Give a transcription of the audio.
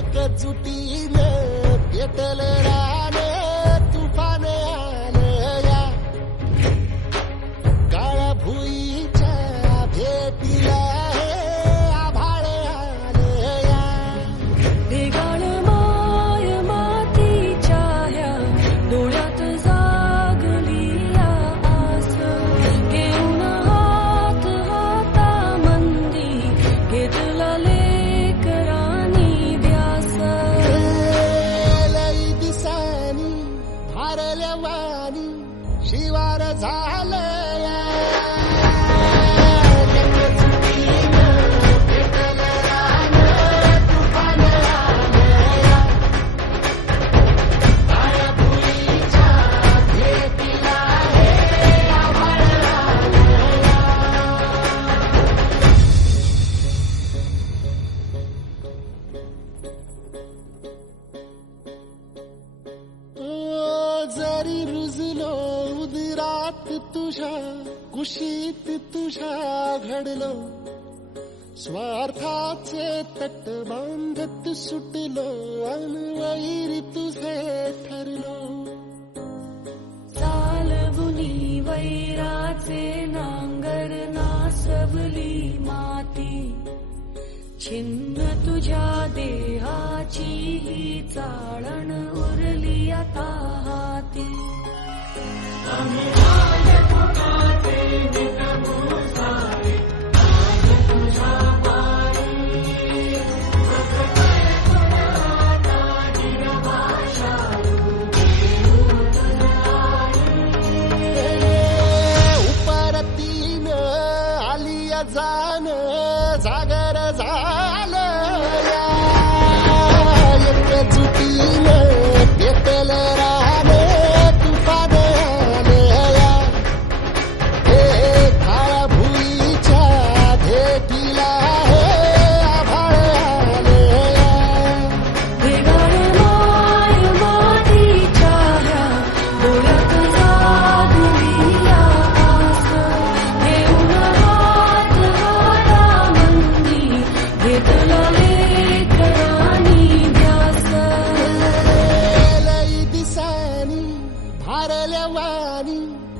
एकजुटीने पेटल उदरात तुझ्या कुशीत तुझ्या घडलो. स्वार्थाचे तट बांधत सुटलो अनवैरी तुझे ठरलो. चालवुनी वैराचे नांगर नासवली माती. छिन्न तुझ्या देहाची ही चाळण उरली आता हाती. उपरतीन जाण जागर जा